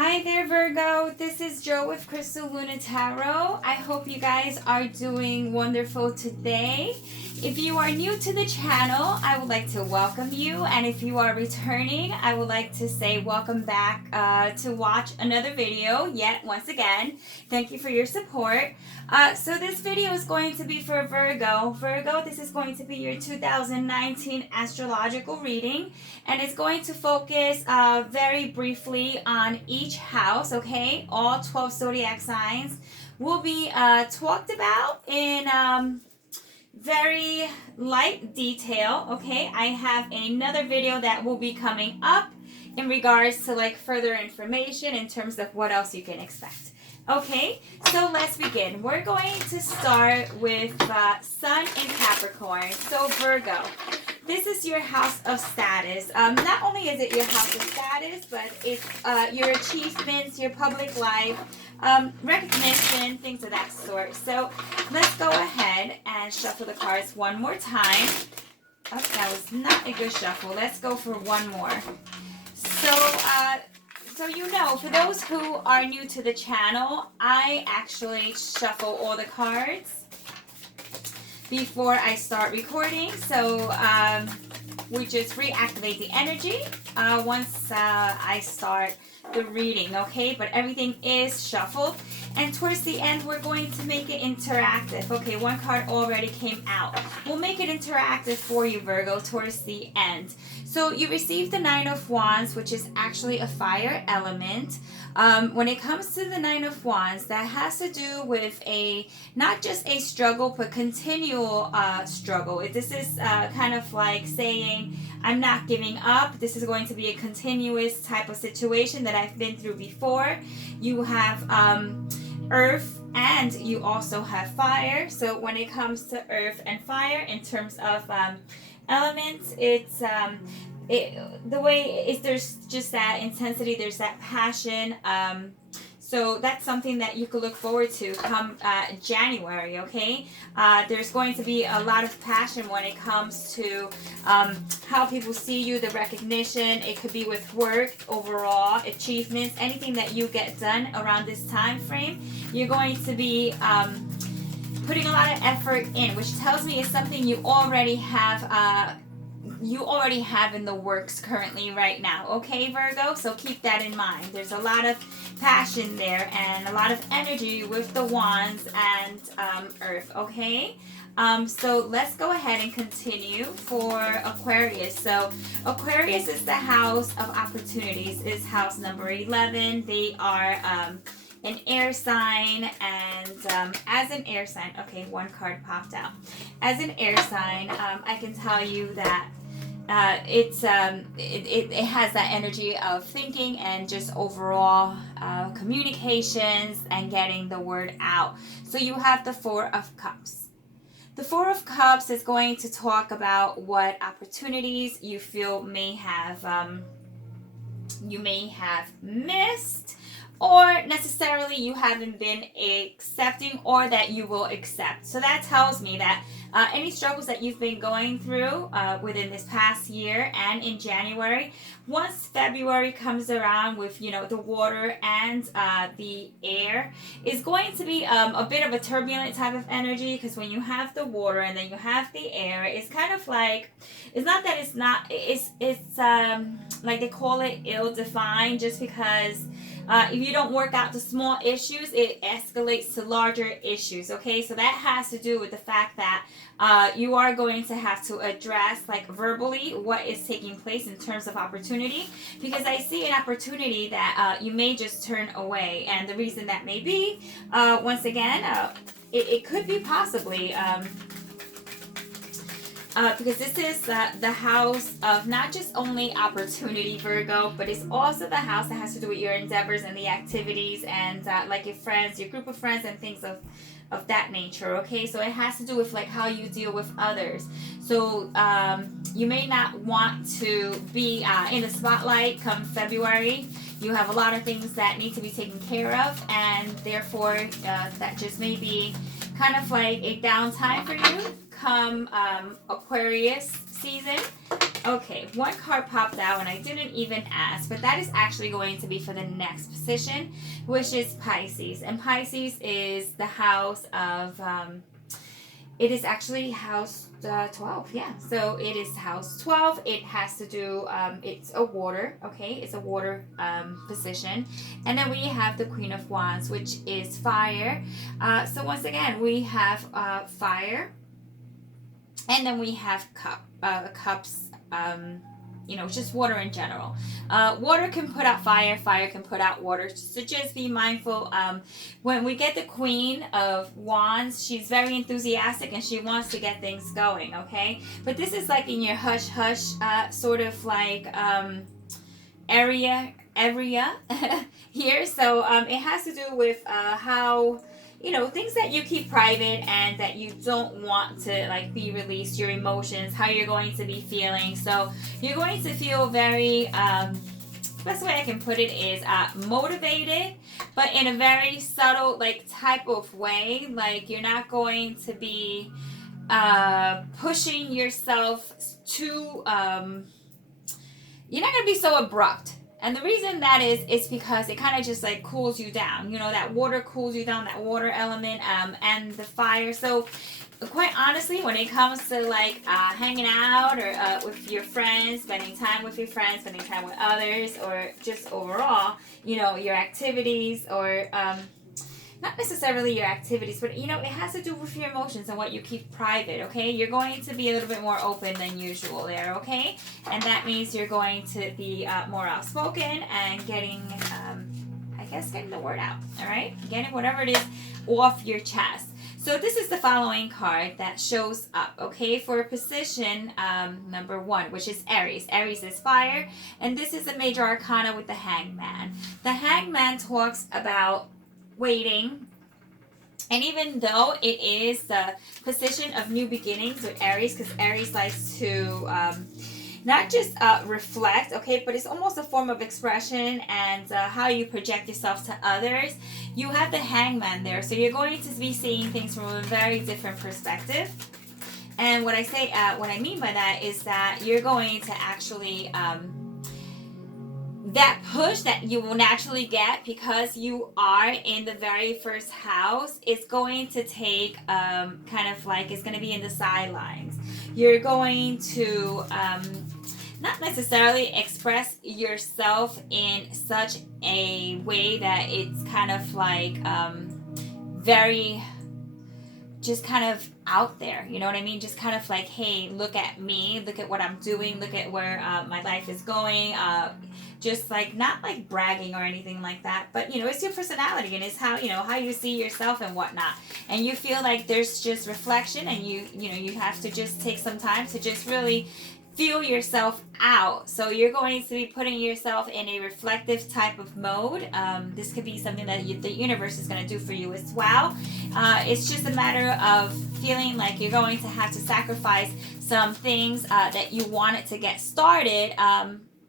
Hi there, Virgo. This is Jo with Crystal Luna Tarot. I hope you guys are doing wonderful today. If you are new to the channel, I would like to welcome you. And if you are returning, I would like to say welcome back to watch another video yet once again. Thank you for your support. So this video is going to be for Virgo. Virgo, this is going to be your 2019 astrological reading. And it's going to focus very briefly on each house, okay? All 12 zodiac signs will be talked about in very light detail, okay? I have another video that will be coming up in regards to like further information in terms of what else you can expect. Okay, so let's begin. We're going to start with Sun in Capricorn. So Virgo, this is your house of status. Not only is it your house of status, but it's your achievements, your public life, recognition, things of that sort. So let's go ahead and shuffle the cards one more time. Oh, that was not a good shuffle. Let's go for one more. So you know, for those who are new to the channel, I actually shuffle all the cards before I start recording. So we just reactivate the energy once I start the reading, okay? But everything is shuffled. And towards the end, we're going to make it interactive. Okay, one card already came out. We'll make it interactive for you, Virgo, towards the end. So you received the Nine of Wands, which is actually a fire element. When it comes to the Nine of Wands, that has to do with not just a struggle, but continual struggle. This is kind of like saying, I'm not giving up. This is going to be a continuous type of situation that I've been through before. You have earth and you also have fire. So when it comes to earth and fire, in terms of elements, it's the way is there's just that intensity, there's that passion. So that's something that you could look forward to come January, okay? There's going to be a lot of passion when it comes to how people see you, the recognition. It could be with work, overall, achievements, anything that you get done around this time frame. You're going to be putting a lot of effort in, which tells me it's something you already have in the works currently right now, okay, Virgo? So keep that in mind. There's a lot of passion there and a lot of energy with the wands and earth, okay? So let's go ahead and continue for Aquarius. So Aquarius is the house of opportunities, is house number 11. They are an air sign, and as an air sign, okay, one card popped out. As an air sign, I can tell you that it has that energy of thinking and just overall communications and getting the word out. So you have the Four of Cups. The Four of Cups is going to talk about what opportunities you feel you may have missed, or necessarily you haven't been accepting, or that you will accept. So that tells me that any struggles that you've been going through within this past year and in January, once February comes around with, you know, the water and the air, is going to be a bit of a turbulent type of energy, because when you have the water and then you have the air, it's kind of like, it's not that it's not, it's like they call it ill-defined, just because if you don't work out the small issues, it escalates to larger issues, okay? So that has to do with the fact that you are going to have to address, like, verbally what is taking place in terms of opportunity, because I see an opportunity that you may just turn away. And the reason that may be, once again, it could be possibly because this is the house of not just only opportunity, Virgo, but it's also the house that has to do with your endeavors and the activities and like your friends, your group of friends, and things of that nature, okay? So it has to do with like how you deal with others. So you may not want to be in the spotlight come February. You have a lot of things that need to be taken care of, and therefore that just may be kind of like a downtime for you come Aquarius season. Okay, one card popped out and I didn't even ask, but that is actually going to be for the next position, which is Pisces. And Pisces is the house of, it is actually house 12, yeah. So it is house 12. It has to do, it's a water, okay? It's a water position. And then we have the Queen of Wands, which is fire. So once again, we have fire. And then we have cups, you know, just water in general. Water can put out fire, fire can put out water. So just be mindful. When we get the Queen of Wands, she's very enthusiastic and she wants to get things going, okay? But this is like in your hush-hush, sort of like area here. So it has to do with how, you know, things that you keep private and that you don't want to like be released, your emotions, how you're going to be feeling. So you're going to feel very, best way I can put it is motivated, but in a very subtle like type of way. Like you're not going to be pushing yourself too, you're not going to be so abrupt. And the reason that is because it kind of just like cools you down. You know, that water cools you down, that water element, and the fire. So quite honestly, when it comes to like hanging out or with your friends, spending time with your friends, spending time with others, or just overall, you know, your activities or not necessarily your activities, but you know, it has to do with your emotions and what you keep private, okay? You're going to be a little bit more open than usual there, okay? And that means you're going to be more outspoken and getting, I guess, getting the word out, all right? Getting whatever it is off your chest. So this is the following card that shows up, okay, for position number 1, which is Aries. Aries is fire, and this is a major arcana with the Hangman. The Hangman talks about waiting, and even though it is the position of new beginnings with Aries, because Aries likes to not just reflect, okay, but it's almost a form of expression and how you project yourself to others. You have the Hangman there, so you're going to be seeing things from a very different perspective. And what I mean by that is that you're going to actually that push that you will naturally get because you are in the very first house is going to take kind of like, it's going to be in the sidelines. You're going to not necessarily express yourself in such a way that it's kind of like very just kind of out there, you know what I mean? Just kind of like, hey, look at me, look at what I'm doing, look at where my life is going. Just like, not like bragging or anything like that, but you know, it's your personality and it's how, you know, how you see yourself and whatnot. And you feel like there's just reflection, and you know, you have to just take some time to just really feel yourself out. So you're going to be putting yourself in a reflective type of mode. This could be something that the universe is going to do for you as well. It's just a matter of feeling like you're going to have to sacrifice some things that you wanted to get started,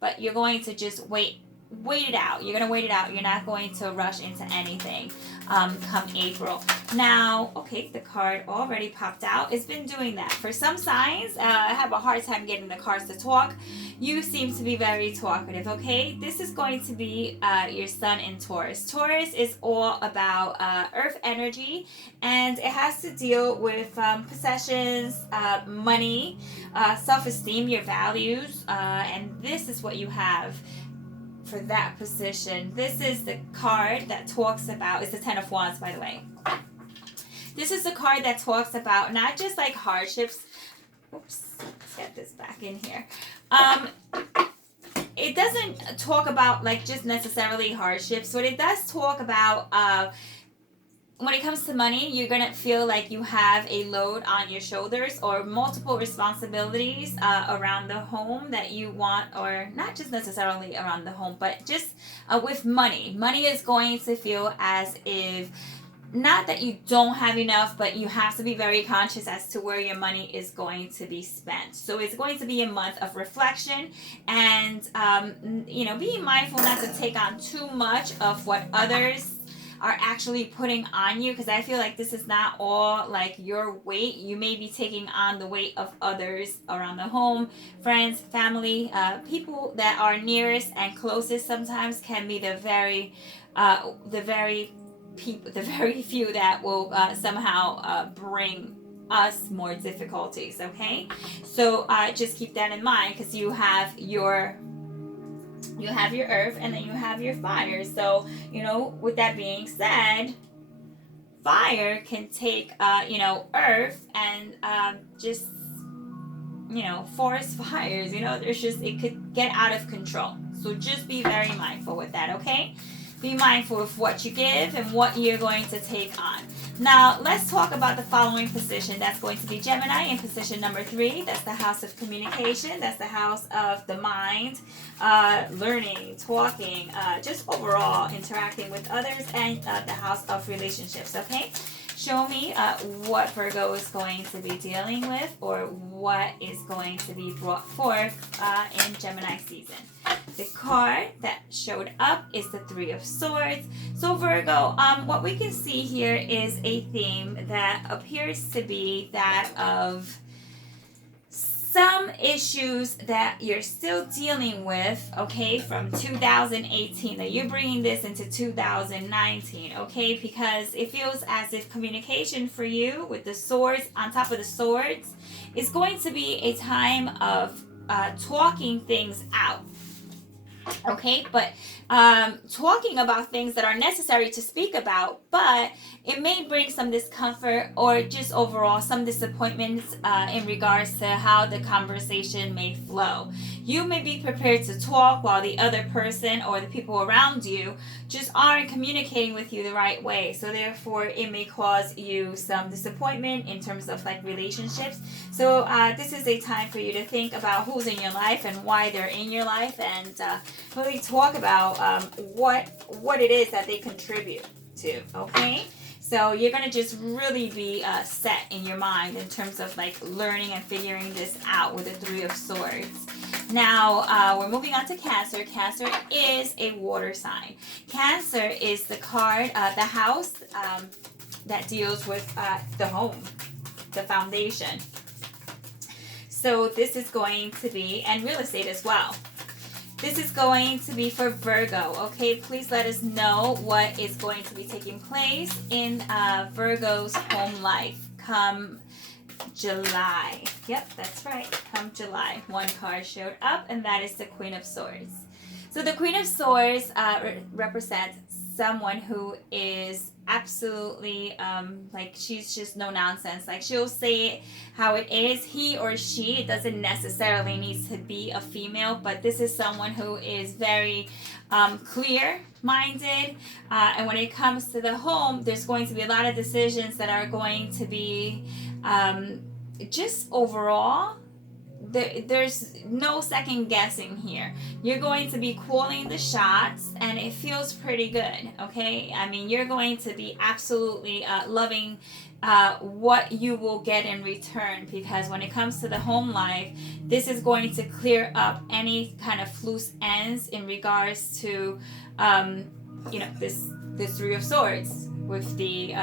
but you're going to just wait it out. You're going to wait it out. You're not going to rush into anything come April. Now, okay, the card already popped out. It's been doing that. For some signs, I have a hard time getting the cards to talk. You seem to be very talkative, okay? This is going to be your sun in Taurus. Taurus is all about earth energy, and it has to deal with possessions, money, self-esteem, your values, and this is what you have for that position. This is the card that talks about, it's the Ten of Wands, by the way. This is the card that talks about not just like hardships. Oops, let's get this back in here. It doesn't talk about like just necessarily hardships, but it does talk about when it comes to money, you're going to feel like you have a load on your shoulders or multiple responsibilities around the home that you want, or not just necessarily around the home, but just with money. Money is going to feel as if, not that you don't have enough, but you have to be very conscious as to where your money is going to be spent. So it's going to be a month of reflection and, you know, being mindful not to take on too much of what others are actually putting on you, because I feel like this is not all like your weight. You may be taking on the weight of others around the home, friends, family, people that are nearest and closest sometimes can be the very few that will somehow bring us more difficulties. Okay, so just keep that in mind, because you have your earth and then you have your fire. So with that being said, fire can take earth and just forest fires. There's just, it could get out of control. So just be very mindful with that. Okay, be mindful of what you give and what you're going to take on. Now, let's talk about the following position. That's going to be Gemini in position number 3. That's the house of communication. That's the house of the mind, learning, talking, just overall interacting with others, and the house of relationships. Okay? Show me what Virgo is going to be dealing with, or what is going to be brought forth in Gemini season. The card that showed up is the 3 of Swords. So Virgo, what we can see here is a theme that appears to be that of some issues that you're still dealing with, okay, from 2018, that you're bringing this into 2019, okay, because it feels as if communication for you with the swords, on top of the swords, is going to be a time of talking things out. Okay, but talking about things that are necessary to speak about, but it may bring some discomfort or just overall some disappointments in regards to how the conversation may flow. You may be prepared to talk while the other person or the people around you just aren't communicating with you the right way. So therefore, it may cause you some disappointment in terms of like relationships. So this is a time for you to think about who's in your life and why they're in your life, and really talk about what it is that they contribute to. Okay, so you're gonna just really be set in your mind in terms of like learning and figuring this out with the 3 of Swords. Now we're moving on to Cancer. Cancer is a water sign. Cancer is the card, the house that deals with the home, the foundation. So this is going to be, and real estate as well. This is going to be for Virgo, okay? Please let us know what is going to be taking place in Virgo's home life come July. Yep, that's right, come July. One card showed up, and that is the Queen of Swords. So the Queen of Swords represents someone who is absolutely like, she's just no nonsense. Like, she'll say it how it is. He or she, it doesn't necessarily need to be a female, but this is someone who is very clear minded, and when it comes to the home, there's going to be a lot of decisions that are going to be just overall, there's no second guessing here. You're going to be calling the shots, and it feels pretty good. Okay, I mean, you're going to be absolutely loving what you will get in return, because when it comes to the home life, this is going to clear up any kind of loose ends in regards to this 3 of Swords with the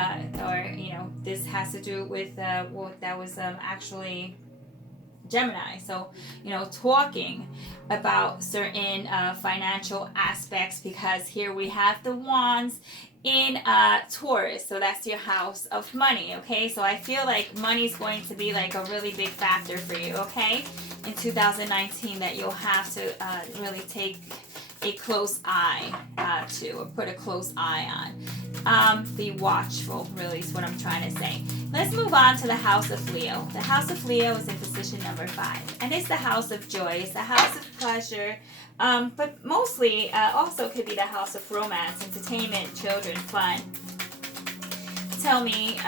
this has to do with what that was actually Gemini. So, talking about certain financial aspects, because here we have the Wands in Taurus. So that's your house of money, okay? So I feel like money is going to be like a really big factor for you, okay? In 2019, that you'll have to really take a close eye to, or put a close eye on. Be watchful, really, is what I'm trying to say. Let's move on to the house of Leo. The house of Leo is in position number 5, and it's the house of joy. It's the house of pleasure, but mostly also could be the house of romance, entertainment, children, fun. Tell me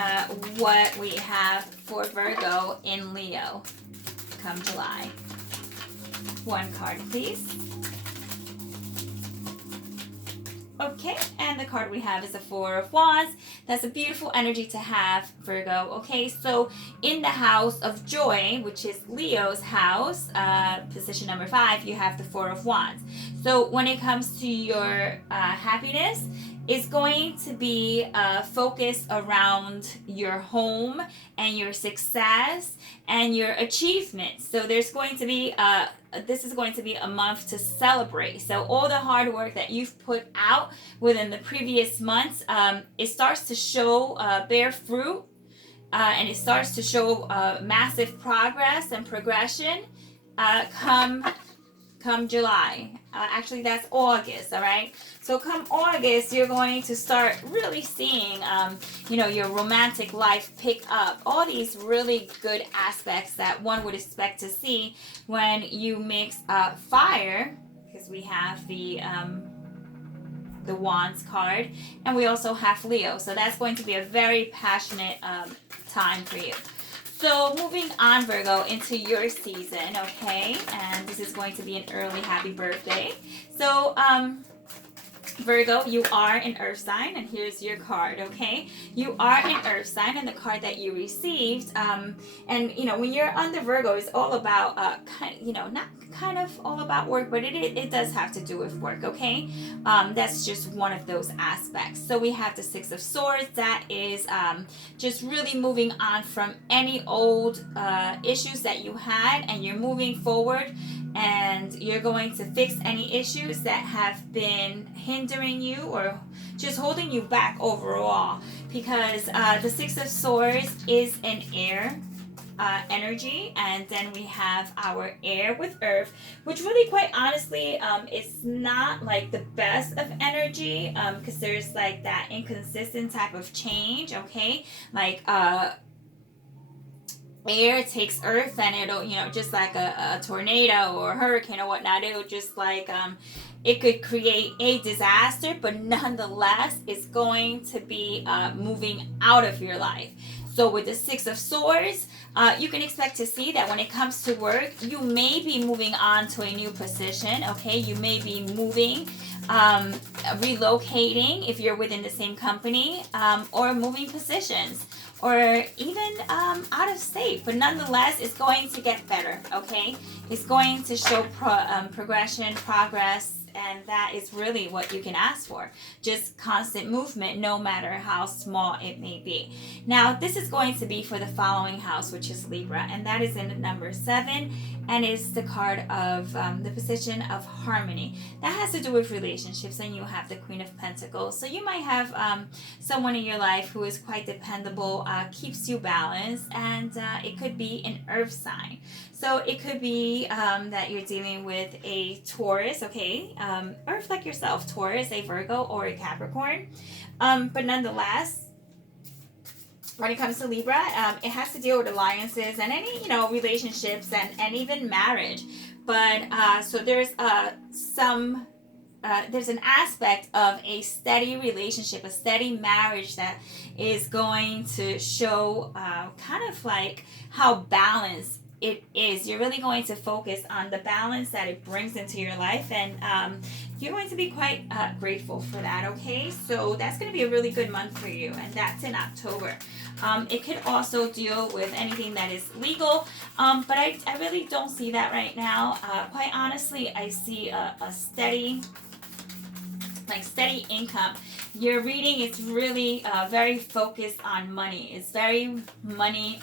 what we have for Virgo in Leo come July. One card, please. Okay, and the card we have is the 4 of Wands. That's a beautiful energy to have, Virgo. Okay, so in the house of joy, which is Leo's house, position number 5, you have the 4 of Wands. So when it comes to your happiness, it's going to be focused around your home and your success and your achievements. So there's going to be this is going to be a month to celebrate. So all the hard work that you've put out within the previous months, it starts to show bear fruit, and it starts to show massive progress and progression come July. Actually, that's August, all right? So come August, you're going to start really seeing, your romantic life pick up. All these really good aspects that one would expect to see when you mix fire, because we have the Wands card, and we also have Leo. So that's going to be a very passionate time for you. So moving on, Virgo, into your season, okay? And this is going to be an early happy birthday. So, Virgo, you are an earth sign, and here's your card, okay? You are an earth sign, and the card that you received, and, when you're under Virgo, it's all about, not kind of all about work, but it does have to do with work, okay? That's just one of those aspects. So we have the Six of Swords. That is just really moving on from any old issues that you had, and you're moving forward, and you're going to fix any issues that have been hindering you or just holding you back overall, because the Six of Swords is an air energy, and then we have our air with earth, which really, quite honestly, it's not like the best of energy, because there's like that inconsistent type of change, okay? Like air takes earth, and it'll, just like a tornado or a hurricane or whatnot, it'll just like it could create a disaster, but nonetheless it's going to be moving out of your life. So with the Six of Swords, you can expect to see that when it comes to work, you may be moving on to a new position, okay? You may be moving, relocating if you're within the same company, or moving positions, or even out of state. But nonetheless, it's going to get better, okay? It's going to show progression, progress, and that is really what you can ask for. Just constant movement, no matter how small it may be. Now, this is going to be for the following house, which is Libra, and that is in number 7, and it's the card of the position of harmony. That has to do with relationships, and you have the Queen of Pentacles. So you might have someone in your life who is quite dependable, keeps you balanced, and it could be an earth sign. So it could be that you're dealing with a Taurus, okay? Earth like yourself, Taurus, a Virgo, or a Capricorn. But nonetheless, when it comes to Libra, it has to deal with alliances and any, relationships and even marriage. But so there's there's an aspect of a steady relationship, a steady marriage that is going to show kind of like how balanced it is. You're really going to focus on the balance that it brings into your life, and you're going to be quite grateful for that, okay? So that's going to be a really good month for you, and that's in October. It could also deal with anything that is legal, but I really don't see that right now. Quite honestly, I see a steady income. Your reading is really very focused on money. It's very money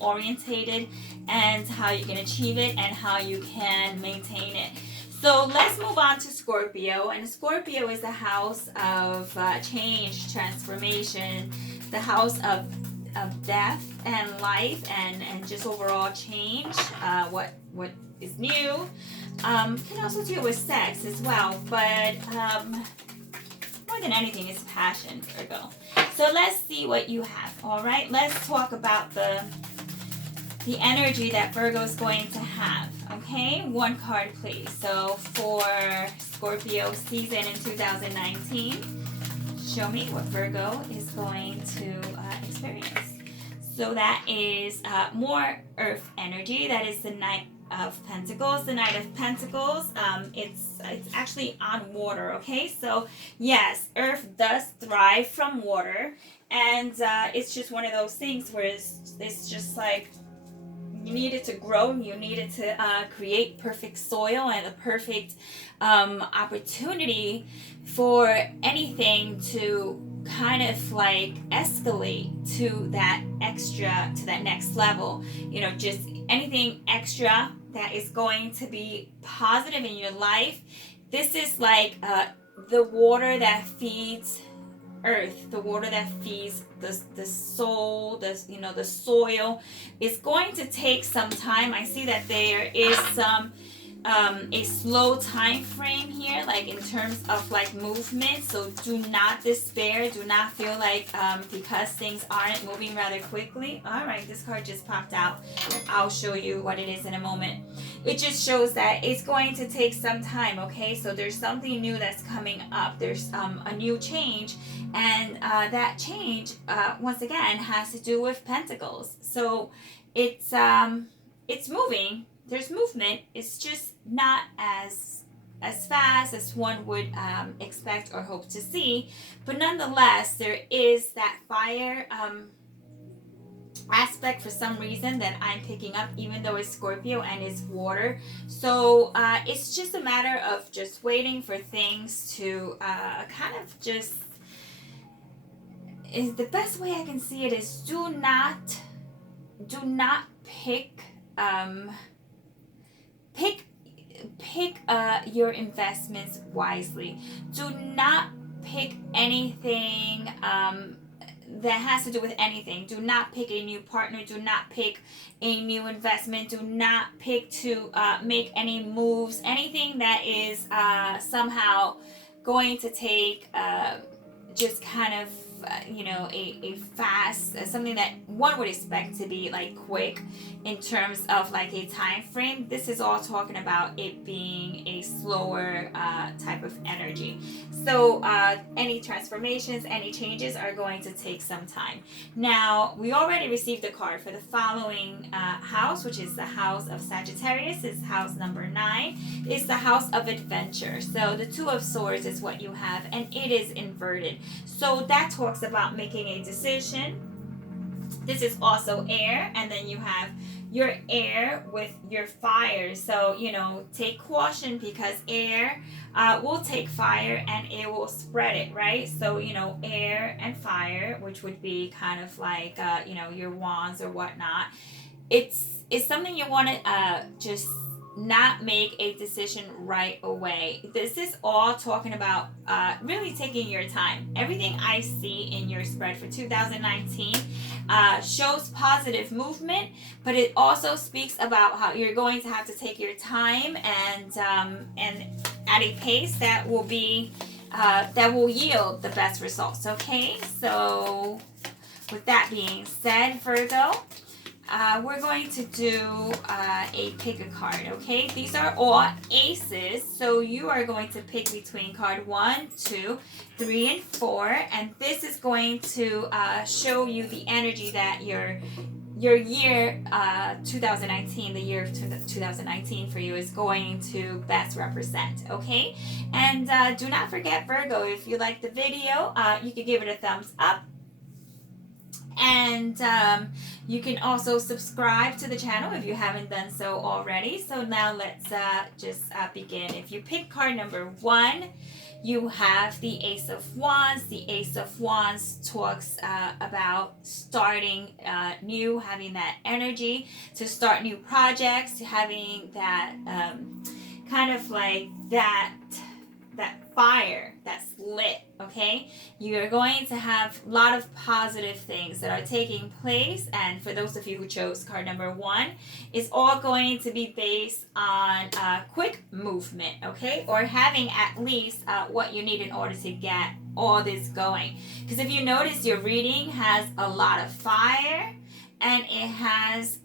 orientated, and how you can achieve it and how you can maintain it. So let's move on to Scorpio. And Scorpio is the house of change, transformation, the house of death and life, and just overall change, what is new. Can also deal with sex as well, but more than anything, it's passion, Virgo. So let's see what you have, all right? Let's talk about the energy that Virgo is going to have, okay? One card, please. So for Scorpio season in 2019, show me what Virgo is going to experience. So that is more earth energy. That is the Knight of Pentacles. The Knight of Pentacles, it's actually on water, okay? So yes, earth does thrive from water, and it's just one of those things where it's just like You need it to grow. You need it to create perfect soil and a perfect opportunity for anything to kind of like escalate to that extra, to that next level. You know, just anything extra that is going to be positive in your life. This is like the water that feeds earth, the water that feeds the soul, the soil. Is going to take some time. I see that there is some a slow time frame here, like in terms of like movement. So do not despair. Do not feel like because things aren't moving rather quickly. All right, this card just popped out. I'll show you what it is in a moment. It just shows that it's going to take some time. Okay, so there's something new that's coming up. There's a new change, and that change once again has to do with pentacles. So it's moving. There's movement. It's just not as fast as one would expect or hope to see, but nonetheless there is that fire aspect for some reason that I'm picking up, even though it's Scorpio and it's water. So it's just a matter of just waiting for things to kind of just, is the best way I can see it is do not pick your investments wisely. Do not pick anything that has to do with anything. Do not pick a new partner. Do not pick a new investment. Do not pick to make any moves. Anything that is somehow going to take just kind of a fast, something that one would expect to be like quick in terms of like a time frame. This is all talking about it being a slower type of energy. So any transformations, any changes are going to take some time. Now, we already received a card for the following house, which is the house of Sagittarius. It's house number 9. It's the house of adventure. So the Two of Swords is what you have, and it is inverted. So that talks about making a decision. This is also air, and then you have your air with your fire. So, take caution, because air will take fire and it will spread it, right? So, air and fire, which would be kind of like, your wands or whatnot. It's something you want to just not make a decision right away. This is all talking about really taking your time. Everything I see in your spread for 2019 shows positive movement, but it also speaks about how you're going to have to take your time and at a pace that will be that will yield the best results. Okay, so with that being said, Virgo, we're going to do a pick a card, okay? These are all aces, so you are going to pick between card 1, 2, 3, and 4, and this is going to show you the energy that your year 2019, the year of 2019 for you is going to best represent, okay? And do not forget, Virgo, if you like the video, you can give it a thumbs up. And you can also subscribe to the channel if you haven't done so already. So now let's just begin. If you pick card number 1, you have the Ace of Wands. The Ace of Wands talks about starting new, having that energy to start new projects, having that kind of like that fire that's lit, okay? You're going to have a lot of positive things that are taking place, and for those of you who chose card number 1, it's all going to be based on quick movement, okay? Or having at least what you need in order to get all this going. Because if you notice, your reading has a lot of fire and it has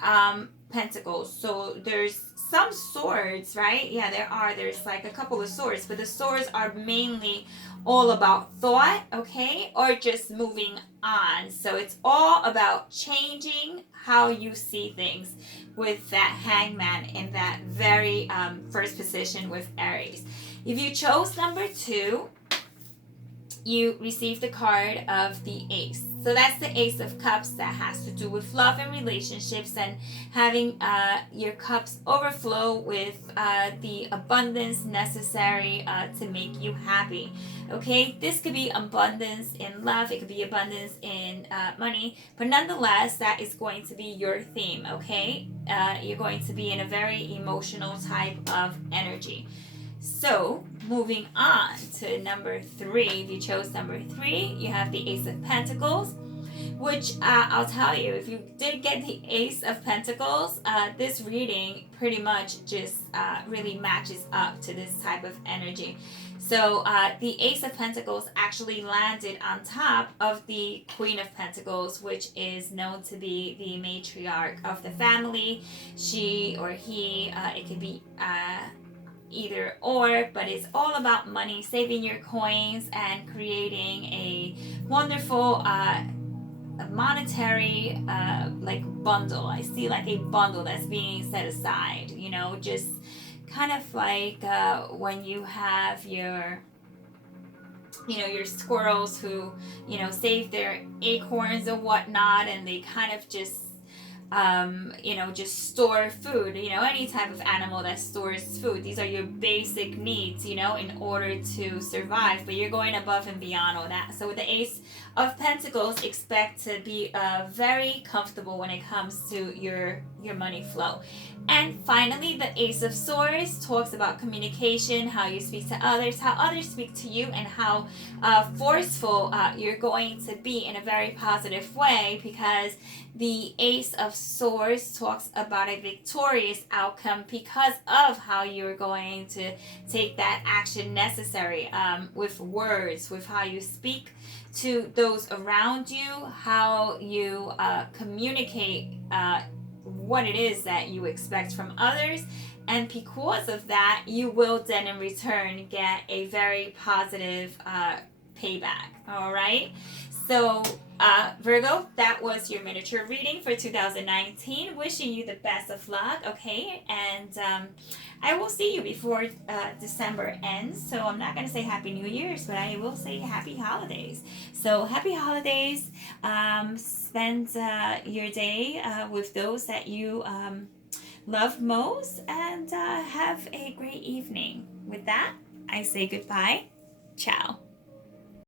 pentacles. So there's some swords, right? Yeah, there's like a couple of swords, but the swords are mainly all about thought, okay, or just moving on. So it's all about changing how you see things with that Hangman in that very first position with Aries. If you chose number 2, you receive the card of the Ace. So that's the Ace of Cups. That has to do with love and relationships and having your cups overflow with the abundance necessary to make you happy. Okay, this could be abundance in love, it could be abundance in money, but nonetheless, that is going to be your theme. Okay, you're going to be in a very emotional type of energy. So, moving on to number 3, if you chose number 3, you have the Ace of Pentacles, which I'll tell you, if you did get the Ace of Pentacles, this reading pretty much just really matches up to this type of energy. So the Ace of Pentacles actually landed on top of the Queen of Pentacles, which is known to be the matriarch of the family. She or he, it could be either or, but it's all about money, saving your coins, and creating a wonderful monetary like bundle. I see like a bundle that's being set aside, you know, just kind of like when you have your, you know, your squirrels who, you know, save their acorns and whatnot, and they kind of just you know, just store food. You know, any type of animal that stores food, these are your basic needs, you know, in order to survive, but you're going above and beyond all that. So with the Ace of Pentacles, expect to be very comfortable when it comes to your money flow. And finally, the Ace of Swords talks about communication, how you speak to others, how others speak to you, and how forceful you're going to be in a very positive way, because the Ace of Swords talks about a victorious outcome because of how you're going to take that action necessary with words, with how you speak to those around you, how you communicate what it is that you expect from others, and because of that, you will then in return get a very positive payback. All right, so Virgo, that was your miniature reading for 2019. Wishing you the best of luck. Okay, and I will see you before December ends, so I'm not going to say Happy New Year's, but I will say Happy Holidays. So happy holidays. Spend your day with those that you love most, and have a great evening. With that, I say goodbye. Ciao.